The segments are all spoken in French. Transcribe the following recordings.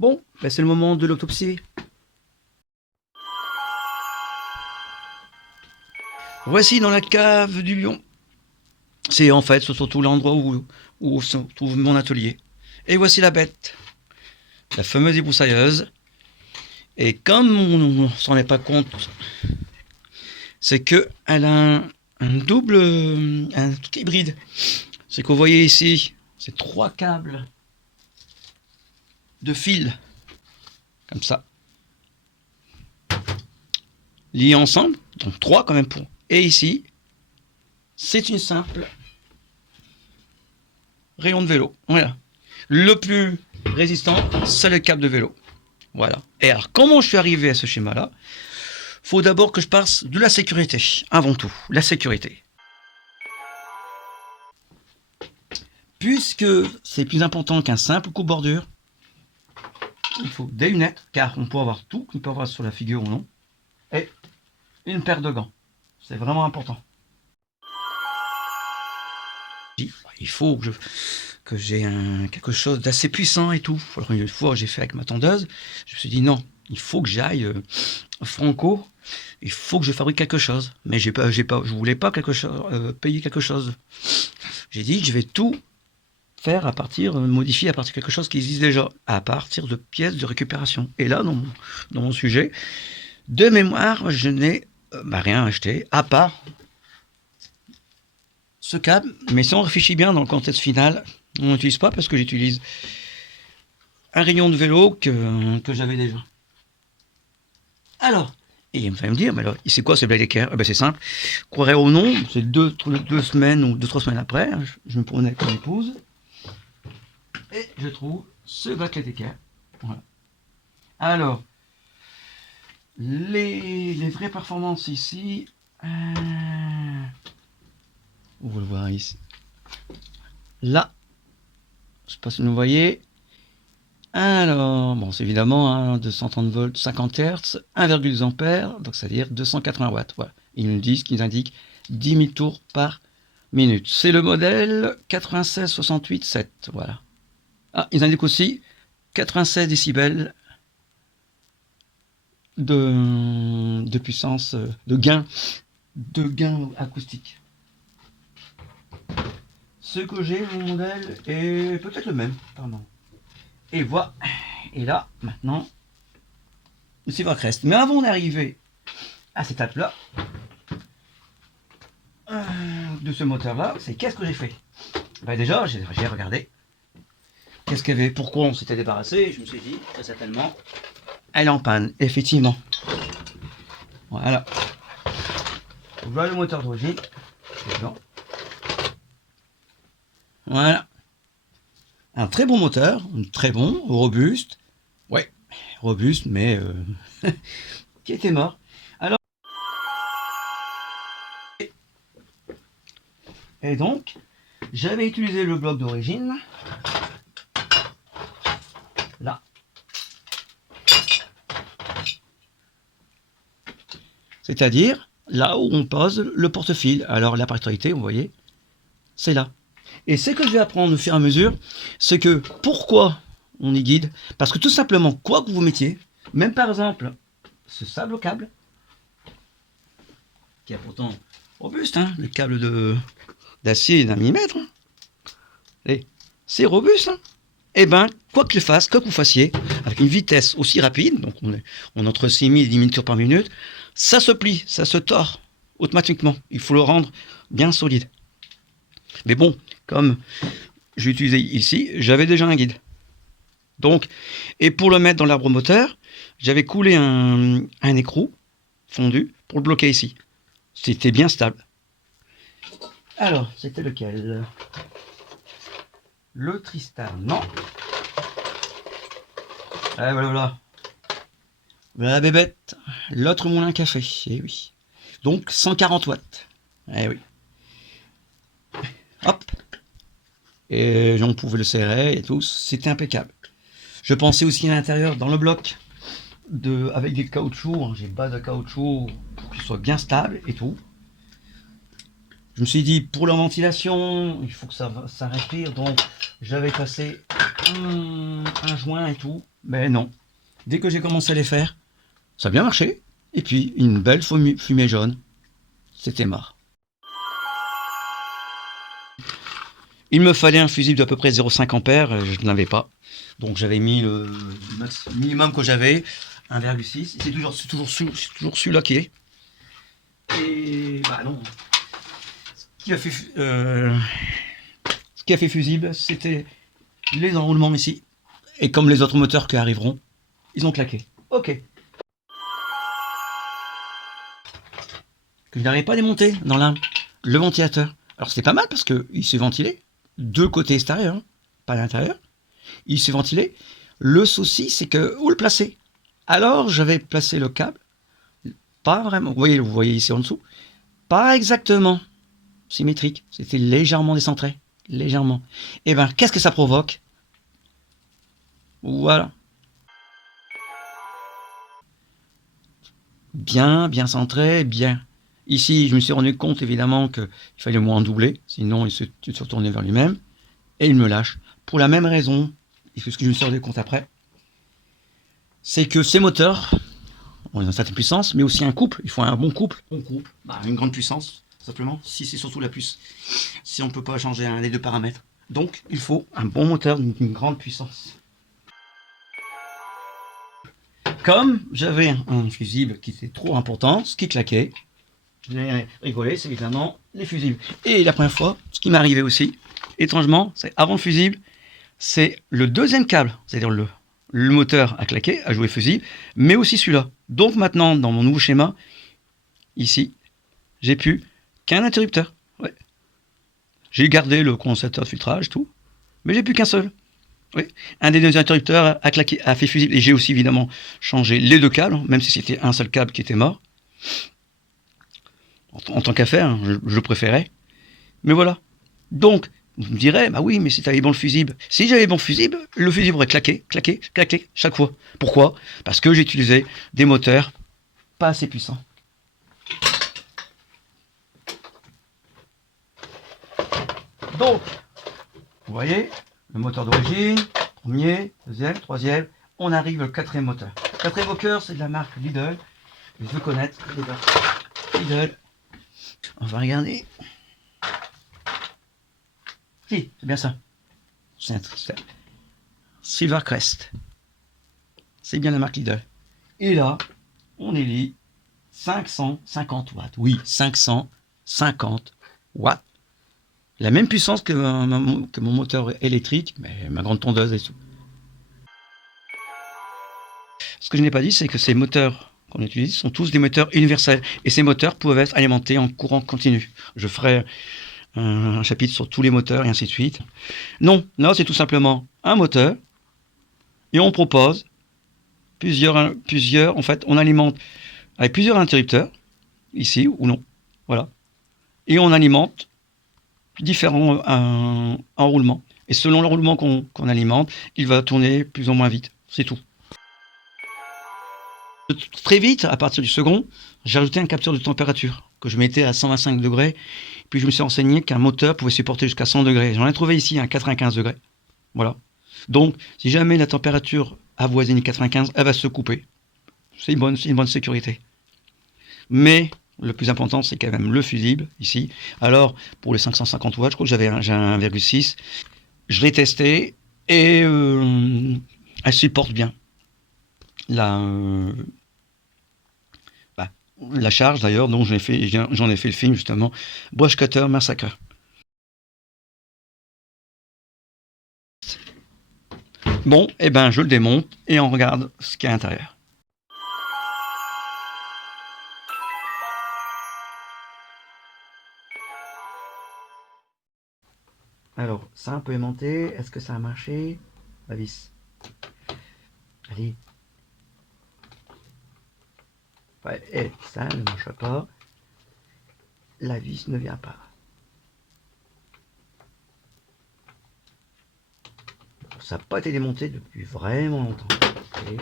Bon, ben c'est le moment de l'autopsie. Voici dans la cave du lion. C'est en fait surtout l'endroit où se trouve mon atelier. Et voici la bête, la fameuse débroussailleuse. Et comme on ne s'en est pas compte, c'est que elle a un truc hybride. C'est que vous voyez ici, c'est 3 câbles de fil, comme ça, liés ensemble, donc 3 quand même pour. Et ici, c'est une simple rayon de vélo. Voilà. Le plus résistant, c'est le câble de vélo. Voilà. Et alors, comment je suis arrivé à ce schéma-là? Faut d'abord que je passe de la sécurité, avant tout, la sécurité. Puisque c'est plus important qu'un simple coupe-bordure, il faut des lunettes, car on peut avoir tout, on peut avoir sur la figure ou non, et une paire de gants. C'est vraiment important. Il faut que j'ai quelque chose d'assez puissant et tout. Alors une fois, j'ai fait avec ma tondeuse, je me suis dit non, il faut que j'aille franco, il faut que je fabrique quelque chose. Mais je voulais pas payer quelque chose. J'ai dit, je vais tout faire modifier à partir de quelque chose qui existe déjà, à partir de pièces de récupération. Et là, dans mon sujet, de mémoire, je n'ai rien acheté, à part ce câble. Mais si on réfléchit bien dans le contexte final, on n'utilise pas parce que j'utilise un rayon de vélo que j'avais déjà. Alors, et vous allez me dire, mais alors, c'est quoi ce blé d'équerre? Ben c'est simple. Croirez ou non, c'est deux semaines ou 2-3 semaines après, je me promenais avec mon épouse et je trouve ce bracelet d'équerre. Voilà. Alors, les vraies performances ici, vous le voyez ici. Là, je sais pas si vous voyez. Alors, bon, c'est évidemment hein, 230 volts, 50 Hz, 1,2 ampères, donc c'est-à-dire 280 watts. Voilà. Ils nous disent qu'ils indiquent 10 000 tours par minute. C'est le modèle 96 68 7. Voilà. Ah, ils indiquent aussi 96 décibels de puissance, de gain acoustique. Ce que j'ai, mon modèle est peut-être le même, pardon. Et voilà. Et là, maintenant, c'est votre reste. Mais avant d'arriver à cette étape-là, de ce moteur-là, c'est qu'est-ce que j'ai fait? Ben déjà, j'ai regardé qu'est-ce qu'il y avait, pourquoi on s'était débarrassé, et je me suis dit, très certainement, elle est en panne, effectivement. Voilà. Voilà le moteur d'origine. Voilà. Un très bon moteur, très bon, robuste. Ouais, robuste, mais qui était mort. Alors, et donc, j'avais utilisé le bloc d'origine. Là. C'est-à-dire là où on pose le porte-fil. Alors la particularité, vous voyez, c'est là. Et ce que je vais apprendre au fur et à mesure, c'est que pourquoi on y guide? Parce que tout simplement, quoi que vous mettiez, même par exemple, ce sable au câble, qui est pourtant robuste, hein, le câble d'acier d'1 millimètre, hein, et c'est robuste, hein, et ben, quoi que je fasse, quoi que vous fassiez, avec une vitesse aussi rapide, donc on est entre 6000 et 10 000 tours par minute, ça se plie, ça se tord automatiquement. Il faut le rendre bien solide. Mais bon, comme j'ai utilisé ici, j'avais déjà un guide. Donc, et pour le mettre dans l'arbre moteur, j'avais coulé un écrou fondu pour le bloquer ici. C'était bien stable. Alors, c'était lequel? Le Tristar, non. Ah, voilà. Voilà la bébête. L'autre moulin à café, eh oui. Donc 140 watts. Eh oui. Hop. Et on pouvait le serrer et tout. C'était impeccable. Je pensais aussi à l'intérieur, dans le bloc, avec des caoutchoucs. Hein, j'ai bas de caoutchouc pour qu'il soit bien stable et tout. Je me suis dit, pour la ventilation, il faut que ça respire. Donc, j'avais passé un joint et tout. Mais non. Dès que j'ai commencé à les faire, ça a bien marché. Et puis, une belle fumée jaune. C'était mort. Il me fallait un fusible d'à peu près 0,5 ampères, je ne l'avais pas. Donc j'avais mis le minimum que j'avais, 1,6. C'est toujours celui-là qui est. Et bah non. Ce qui a fait, ce qui a fait fusible, c'était les enroulements ici. Et comme les autres moteurs qui arriveront, ils ont claqué. Ok. Que je n'arrivais pas à démonter dans le ventilateur. Alors c'était pas mal parce qu'il s'est ventilé. Deux côtés extérieurs, hein, pas à l'intérieur. Il s'est ventilé. Le souci, c'est que où le placer? Alors j'avais placé le câble, pas vraiment. Vous voyez ici en dessous, pas exactement symétrique. C'était légèrement décentré, légèrement. Et ben, qu'est-ce que ça provoque? Voilà. Bien centré, bien. Ici, je me suis rendu compte évidemment qu'il fallait au moins en doubler, sinon il se retournait vers lui-même. Et il me lâche. Pour la même raison, et ce que je me suis rendu compte après, c'est que ces moteurs ont une certaine puissance, mais aussi un couple. Il faut un bon couple. Une grande puissance, simplement. Si c'est surtout la puce. Si on ne peut pas changer un des deux paramètres. Donc, il faut un bon moteur d'une grande puissance. Comme j'avais un fusible qui était trop important, ce qui claquait, j'ai rigolé, c'est évidemment les fusibles. Et la première fois, ce qui m'est arrivé aussi, étrangement, c'est avant le fusible, c'est le deuxième câble, c'est-à-dire le moteur a claqué, a joué fusible, mais aussi celui-là. Donc maintenant, dans mon nouveau schéma, ici, j'ai plus qu'un interrupteur. Ouais. J'ai gardé le condensateur de filtrage, tout, mais j'ai plus qu'un seul. Oui. Un des deux interrupteurs a claqué, a fait fusible, et j'ai aussi évidemment changé les deux câbles, même si c'était un seul câble qui était mort. En tant qu'affaire, je préférais. Mais voilà. Donc, vous me direz, bah oui, mais si tu avais bon le fusible. Si j'avais bon le fusible aurait claqué, chaque fois. Pourquoi? Parce que j'utilisais des moteurs pas assez puissants. Donc, vous voyez, le moteur d'origine, premier, deuxième, troisième, on arrive au quatrième moteur. Quatrième moteur, c'est de la marque Lidl. Je veux connaître Lidl. On va regarder. Si, c'est bien ça. C'est un Silvercrest. C'est bien la marque Lidl. Et là, on élit 550 watts. Oui, 550 watts. La même puissance que mon moteur électrique, mais ma grande tondeuse et tout. Ce que je n'ai pas dit, c'est que ces moteurs qu'on utilise sont tous des moteurs universels. Et ces moteurs peuvent être alimentés en courant continu. Je ferai un chapitre sur tous les moteurs et ainsi de suite. Non, là c'est tout simplement un moteur. Et on propose plusieurs, en fait, on alimente avec plusieurs interrupteurs, ici ou non. Voilà. Et on alimente différents enroulements. Et selon l'enroulement qu'on alimente, il va tourner plus ou moins vite. C'est tout. Très vite, à partir du second, j'ai ajouté un capteur de température que je mettais à 125 degrés. Puis je me suis renseigné qu'un moteur pouvait supporter jusqu'à 100 degrés. J'en ai trouvé ici un 95 degrés. Voilà. Donc, si jamais la température avoisine les 95, elle va se couper. C'est une bonne sécurité. Mais le plus important, c'est quand même le fusible, ici. Alors, pour les 550 watts, je crois que j'ai un 1,6. Je l'ai testé et elle supporte bien la charge, d'ailleurs, dont j'en ai fait le film, justement, Brush Cutter Massacre. Bon, et ben, je le démonte et on regarde ce qu'il y a à l'intérieur. Alors, ça a un peu aimanté. Est-ce que ça a marché? La vis. Allez. Ouais, et ça ne marche pas. La vis ne vient pas. Bon, ça n'a pas été démonté depuis vraiment longtemps. Okay.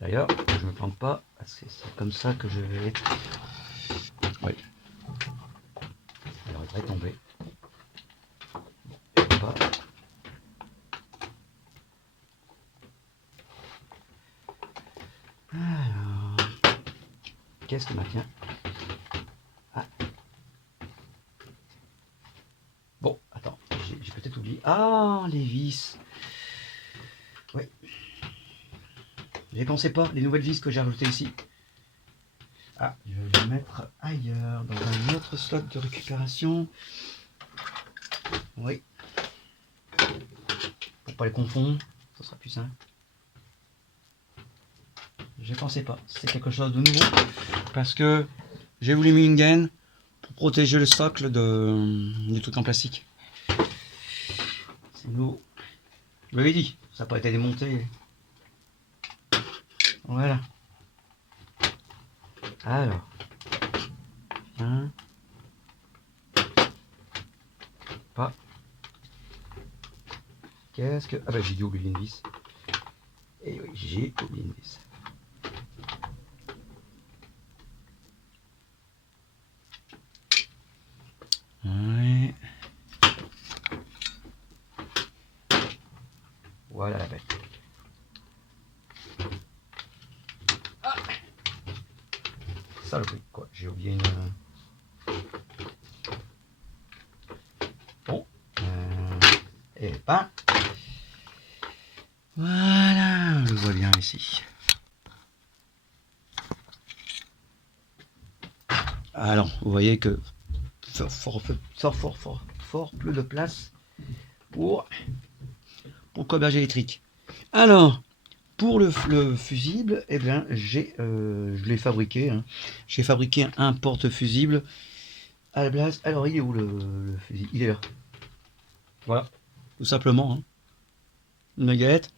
D'ailleurs, je ne me plante pas, parce que c'est comme ça que je vais... Oui. Alors, il devrait tomber. Pas. caisse qui maintient. Ah. Bon, attends, j'ai peut-être oublié. Ah, les vis. Oui. J'y pensais pas, les nouvelles vis que j'ai rajoutées ici. Ah, je vais les mettre ailleurs, dans un autre slot de récupération. Oui. Pour pas les confondre, ça sera plus simple. Je pensais pas, c'est quelque chose de nouveau. Parce que j'ai voulu mettre une gaine pour protéger le socle du truc en plastique. C'est nouveau. Je l'avais dit, ça n'a pas été démonté. Voilà. Alors. Tiens. Pas. Qu'est-ce que... Ah bah j'ai dû oublier une vis. Et oui, j'ai oublié une vis. Ouais. Voilà la bête. Ah, ça le truc quoi, j'ai oublié une... Bon. Et pas. Voilà, on le voit bien ici. Alors, vous voyez que fort plus de place pour le câblage électrique. Alors, pour le fusible, eh bien, je l'ai fabriqué. Hein. J'ai fabriqué un porte-fusible à la base. Alors, il est où le fusible? Il est là. Voilà, tout simplement. Hein. Une baguette,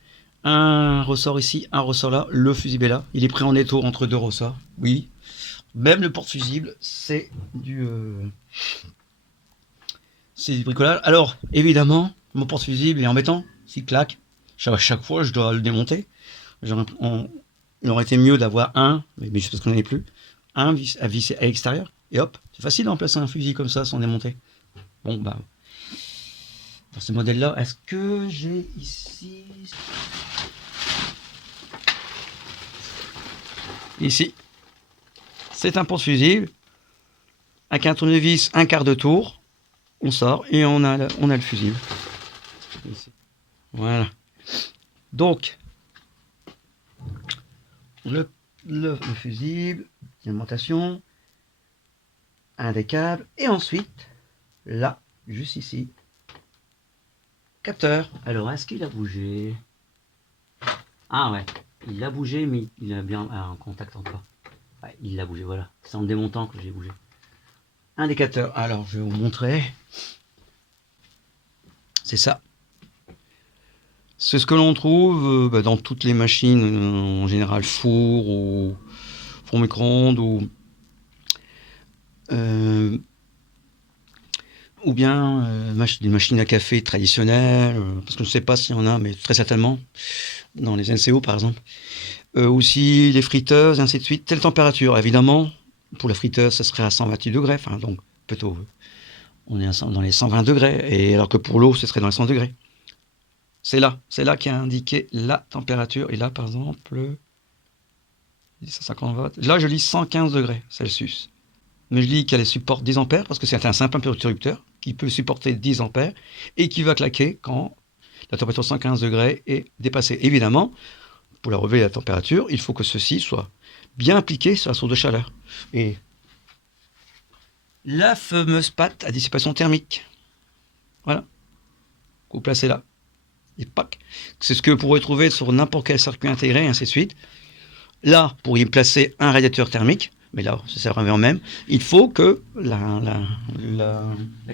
un ressort ici, un ressort là. Le fusible est là. Il est pris en étau entre deux ressorts. Oui. Même le porte-fusible, c'est du bricolage. Alors, évidemment, mon porte-fusible est embêtant. S'il claque, chaque fois, je dois le démonter. Il aurait été mieux d'avoir mais juste parce qu'on n'en est plus, un à visser à l'extérieur. Et hop, c'est facile d'en placer un fusil comme ça sans démonter. Bon, bah, pour ce modèle-là, est-ce que j'ai ici... Ici, c'est un porte-fusible avec un tournevis, un quart de tour. On sort et on a le fusible. Ici. Voilà. Donc, le fusible, l'alimentation, un des câbles, et ensuite, là, juste ici, capteur. Alors, est-ce qu'il a bougé? Ah ouais, il a bougé, mais il a bien un contact encore. Ouais, il l'a bougé, voilà. C'est en le démontant que j'ai bougé. Un des capteurs. Alors, je vais vous montrer. C'est ça. C'est ce que l'on trouve dans toutes les machines, en général four ou four micro-ondes ou bien des machines à café traditionnelles, parce que je ne sais pas s'il y en a, mais très certainement, dans les NCO par exemple. Aussi les friteuses, et ainsi de suite. Telle température, évidemment, pour la friteuse, ça serait à 128 degrés, enfin donc plutôt, on est dans les 120 degrés, et alors que pour l'eau, ce serait dans les 100 degrés. C'est là qui a indiqué la température, et là par exemple, 150 watts. Là je lis 115 degrés Celsius. Mais je dis qu'elle supporte 10 ampères, parce que c'est un simple interrupteur qui peut supporter 10 ampères, et qui va claquer quand la température 115 degrés est dépassée. Évidemment, pour la relever la température, il faut que ceci soit bien appliqué sur la source de chaleur. Et la fameuse patte à dissipation thermique. Voilà. Vous placez là. Et pac. C'est ce que vous pourrez trouver sur n'importe quel circuit intégré, et ainsi de suite. Là, pour y placer un radiateur thermique, mais là, ça sert à même, il faut que la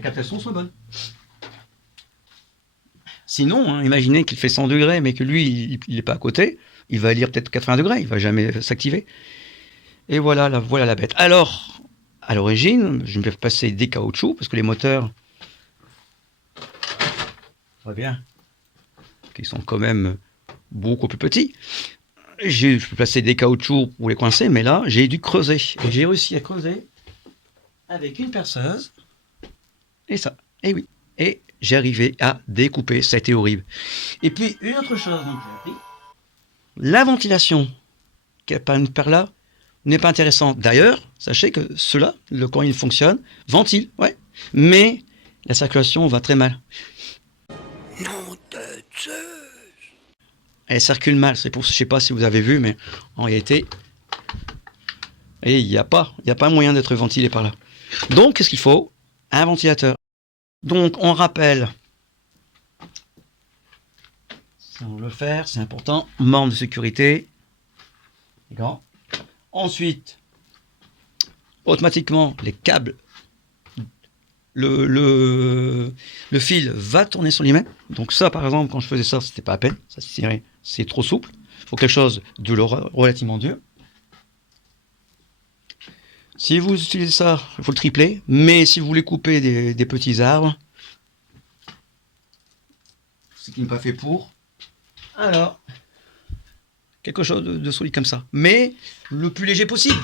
captation soit bonne. Sinon, hein, imaginez qu'il fait 100 degrés, mais que lui, il n'est pas à côté, il va lire peut-être 80 degrés, il ne va jamais s'activer. Et voilà la bête. Alors, à l'origine, je me fais passer des caoutchoucs, parce que les moteurs, on voit bien, qu'ils sont quand même beaucoup plus petits. Je peux placer des caoutchoucs pour les coincer, mais là, j'ai dû creuser. Et j'ai réussi à creuser avec une perceuse. Et ça, et oui. Et j'ai arrivé à découper, ça a été horrible. Et puis, une autre chose, donc, j'ai appris. La ventilation, par là, n'est pas intéressant. D'ailleurs, sachez que cela, quand il fonctionne, ventile, ouais. Mais la circulation va très mal. Nom de Zeus. Elle circule mal. C'est pour, je sais pas si vous avez vu, mais en réalité, il n'y a pas moyen d'être ventilé par là. Donc, qu'est-ce qu'il faut? Un ventilateur. Donc, on rappelle. Si on veut le faire, c'est important. Norme de sécurité. D'accord. Ensuite, automatiquement, les câbles, le fil va tourner sur lui-même. Donc ça, par exemple, quand je faisais ça, c'était pas à peine. Ça c'est trop souple. Il faut quelque chose de relativement dur. Si vous utilisez ça, il faut le tripler. Mais si vous voulez couper des petits arbres, ce qui n'est pas fait pour, alors, quelque chose de solide comme ça. Mais le plus léger possible.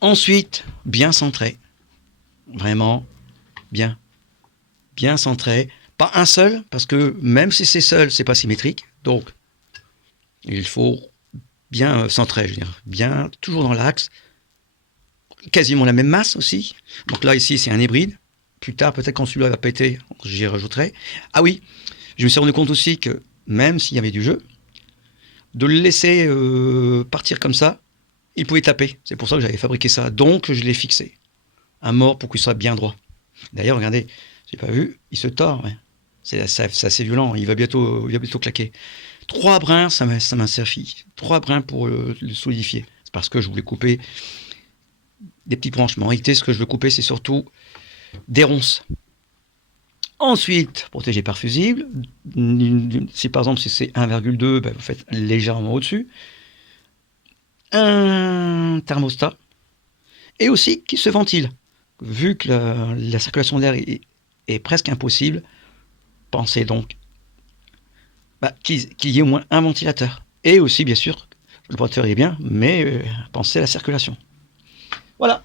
Ensuite, bien centré. Vraiment bien centré. Pas un seul, parce que même si c'est seul, c'est pas symétrique. Donc, il faut bien centré, je veux dire. Bien, toujours dans l'axe. Quasiment la même masse aussi. Donc là, ici, c'est un hybride. Plus tard, peut-être quand celui-là va péter, j'y rajouterai. Ah oui, je me suis rendu compte aussi que même s'il y avait du jeu, de le laisser partir comme ça, il pouvait taper. C'est pour ça que j'avais fabriqué ça. Donc, je l'ai fixé à mort pour qu'il soit bien droit. D'ailleurs, regardez, j'ai pas vu, il se tord. Ouais. C'est assez violent, il va bientôt claquer. 3 brins, ça m'a suffi. 3 brins pour le solidifier. C'est parce que je voulais couper des petites branches. Mais en réalité, ce que je veux couper, c'est surtout des ronces. Ensuite, protégé par fusible. Si par exemple, si c'est 1,2, ben, vous faites légèrement au-dessus. Un thermostat. Et aussi qui se ventile. Vu que la circulation d'air est presque impossible, pensez donc qu'il y ait au moins un ventilateur. Et aussi, bien sûr, le ventilateur est bien, mais pensez à la circulation. Voilà.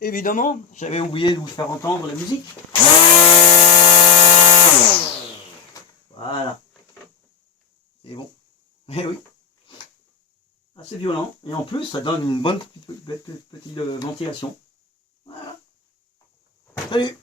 Évidemment, j'avais oublié de vous faire entendre la musique. Voilà. C'est bon. Eh oui. Assez violent. Et en plus, ça donne une bonne petite ventilation. Voilà. Salut.